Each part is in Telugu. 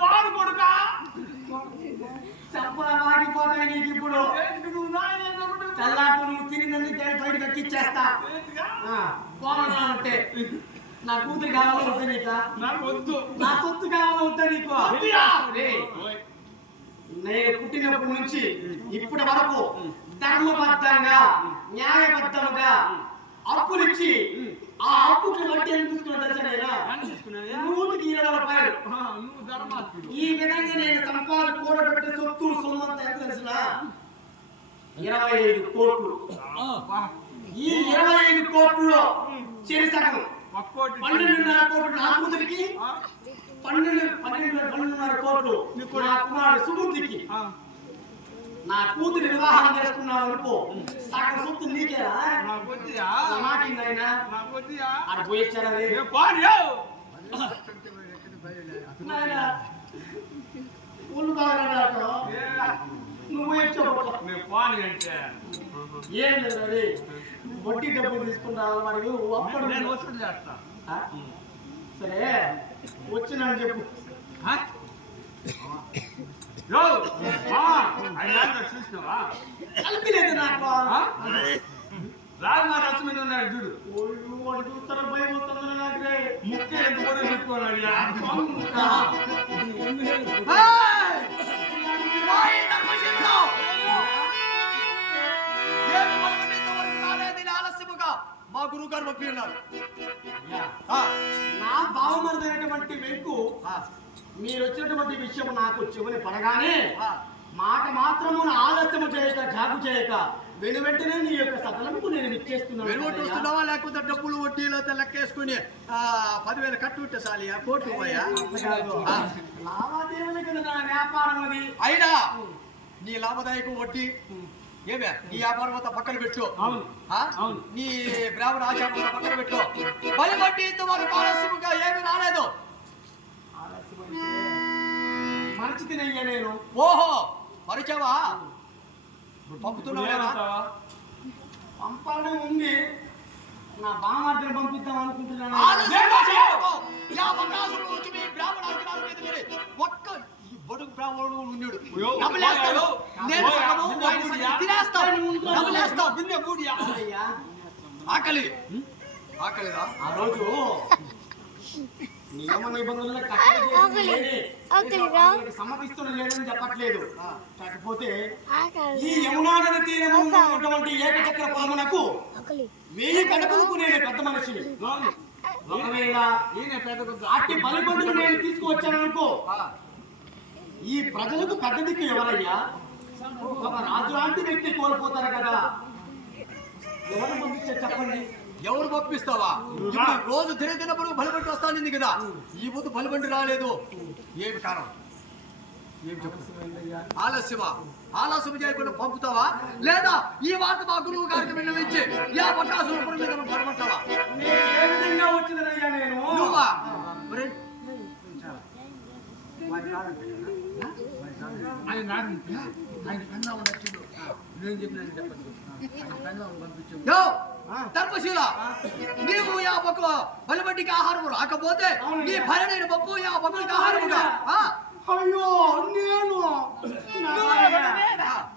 పాడు కొడుకా చెప్పల వాడిపోతాయి నీకు ఇప్పుడు. తెల్లాటు నువ్వు తిరిగినందుకే బయటకు ఎక్కిచ్చేస్తా. పోవాలంటే నా కూతురు కావాలి వద్దా నీకు? నాకు వద్దు. నా సొత్తు కావాలి వద్దా నీకు? నేను పుట్టినప్పటి నుంచి ఇప్పటి వరకు ధర్మబద్ధంగా న్యాయబద్ధంగా అప్పులిచ్చి ఆ అప్పుకి వడ్డీ ఎంత తీసుకున్నా తెలుసా? 120 రూపాయలు. ఈ విధంగా నేను సంపాదన కూడబెట్టి సొత్తు సొమ్మంత ఎంత తెలిసిన 25 కోట్లు. ఈ 25 కోట్లలో చెరి సగం 12.5 కోట్లు నా కూతురికి, 12.5 కోట్లు నా కుమారుడు సుమూర్తికి. నా కూతురి వివాహం చేసుకున్నావు అనుకో సగం సొత్తు నీకేరా? మాటిందైనా అక్కడ పోయిచ్చారా? ఒళ్ళు బాగా నువ్వు ఏం లేదు అది వడ్డీ డబ్బులు తీసుకుంటావు మరియు అప్పుడు నేను వసూలు చేస్తా. సరే వచ్చినాను చెప్పు. కలిపిలేదు నాకు రాజు రసం మీద ఉన్నాడు చూడు. వాడు చూస్తారా భయం వస్తుందని నాకు ముఖ్య ఎంత కూడా పెట్టుకోవాలి. మా గురువు గారు పంపి ఉన్నారు. నా బావమరిదైనటువంటి వెంకు మీరు వచ్చినటువంటి విషయం నాకు చెవుని పడగానే మాట మాత్రము ఆలస్యము చేయక జాగు చేయక వెంటనే నీ యొక్క సకలంకు నేను ఇచ్చేస్తున్నాను. వెనుగొట్టుస్తున్నావా లేకపోతే డబ్బులు వడ్డీలతో లెక్కేసుకుని 10,000 కట్టు సాలి కోట్లు పోయా? లావాదేవీలు కదా నా వ్యాపారం అది. అయినా నీ లాభదాయక వడ్డీ ఏమే నీ వ్యాపారం అంతా పక్కన పెట్టు. నీ బ్రాహ్మణ ఆచారం పక్కన పెట్టు. బలి వడ్డీ ఇంతవరకు ఆలస్యముగా ఏమి రాలేదు. మరచి తినయ్యా నేను. ఓహో మరిచావా? పంపుతున్నావా? పంపాలనే ఉంది. నా బామార్జన పంపిద్దాం అనుకుంటున్నాను. ఒక్క బడుగు బ్రాహ్మణుడు ఉన్నాడు. ఆకలి ఆకలిరా. ఆ రోజు నియమ నిబంధనలు సమ్మతిస్తున్న లేదని చెప్పట్లేదు. కాకపోతే ఈ యమునా నది తీరంలో ఉన్నటువంటి ఏకచక్ర పొలమునకు 1000 కడపలకు నేను పెద్ద మనిషిని. ఒకవేళ అట్టి బలిపండును నేను తీసుకువచ్చాననుకో ఈ ప్రజలకు పెద్ద దిక్కు ఎవరయ్యా? ఒక రాజు లాంటి వ్యక్తి కోల్పోతారు కదా. ఎవరు పంపించారు చెప్పండి? ఎవరు పంపిస్తావా? రోజు తినప్పుడు బలిబండి వస్తానింది కదా. ఈ పొద్దు బలిబండి రాలేదు. ఏమి కారణం? ఏం చెప్పు? ఆలస్యమా? ఆలస్యం చేయకుండా పంపుతావా లేదా ఈ వార్త మా గురువు గారికి విన్నవించి యా పట్టాసులు పడమంటావా? ఏ విధంగా వచ్చిందయ్యా నేను? నువ్వా? ధర్మశీల నీవు యా పక్క బలిబండికి ఆహారం రాకపోతే నీ భార్య నేను పప్పు యా పక్కడికి ఆహారముగా. అయ్యో నేను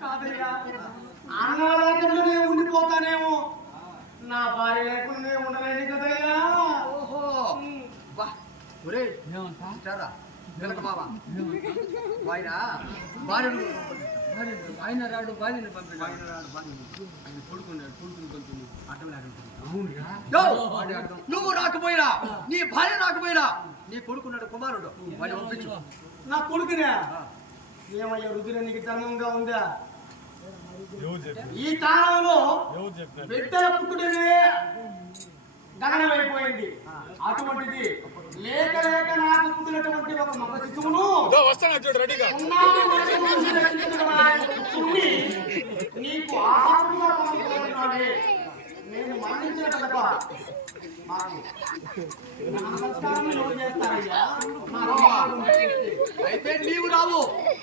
కాదయ్యా, అన్న లేకుండానే ఉండిపోతానేమో, నా భార్య లేకుండా ఉండలేను కదయ్యా. ఓహో ఆయన రాడు భార్యను నువ్వు రాకపోయినా నీ భార్య రాకపోయినా నీ కొడుకున్నాడు కుమారుడు వాడిని పంపించు. నా కొడుకునే ఏమయ్యా రుద్ర నీకు ధర్మంగా ఉందా? ఈ కాలంలో బిడ్డల పుట్టుడే గగనమైపోయింది. అటువంటిది లేక లేక నాకు పుట్టినటువంటి ఒక మగ శిశువును నీకు ఆహారంగా నేను మరణించిన కనుక మాకు నా సంస్కారం ఎవరు చేస్తారయ్యా? మాకు అయితే నీవు రావు,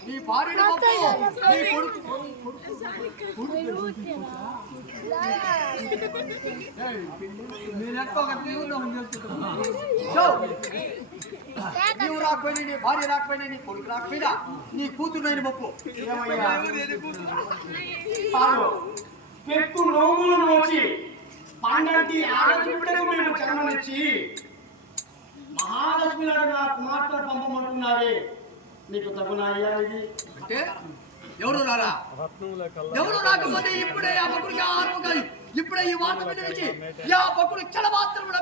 నీ భార్యను పంపు, నీ కొడుకు నేను ఎక్కువ ఒక దేవుళ్ళు చేసుకుంటాను. చో. నీవు రాకపోయినా, నీ భార్య రాకపోయినా, నీ కొడుకు రాకపోయినా, నీ కూతురు నేను పంపు. ఏమయ్యా? కాదు. పెట్టు నోములను వచ్చి పండంటి ఆడబిడ్డకు మేము జన్మనిచ్చి మహాలక్ష్మి నాడు నా కుమార్తెను పంపమంటున్నావే, నీకు తగునా అయ్యా ఇది? అంటే ఎవరు రారా? ఎవరు రాకపోతే ఇప్పుడే ఆ బకుడికి ఆహారం కాదు. ఇప్పుడే ఈ వార్త వినిపించి ఆ బకుడు చెడ మాత్రం కూడా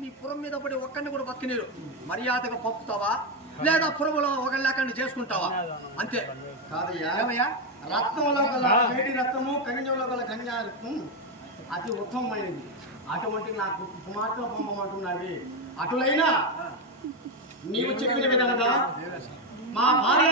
మీ పురం మీద పడి ఒక్కడిని కూడా బతికినీరు. మర్యాదగా పంపుతావా లేదా పురంలో ఒకరి లేకుండా చేసుకుంటావా? అంతే. కాదయ్యా, ఏమయ్యా? రత్నంలో గల వేడి రత్నము, ఖనిజంలో గల ఖనిజ రత్నం అతి ఉత్తమమైనది. అటువంటి నాకు కుమార్తెను పంపమంటున్నావి. అటులైనా నీవు చెప్పిన విధంగా మా భార్య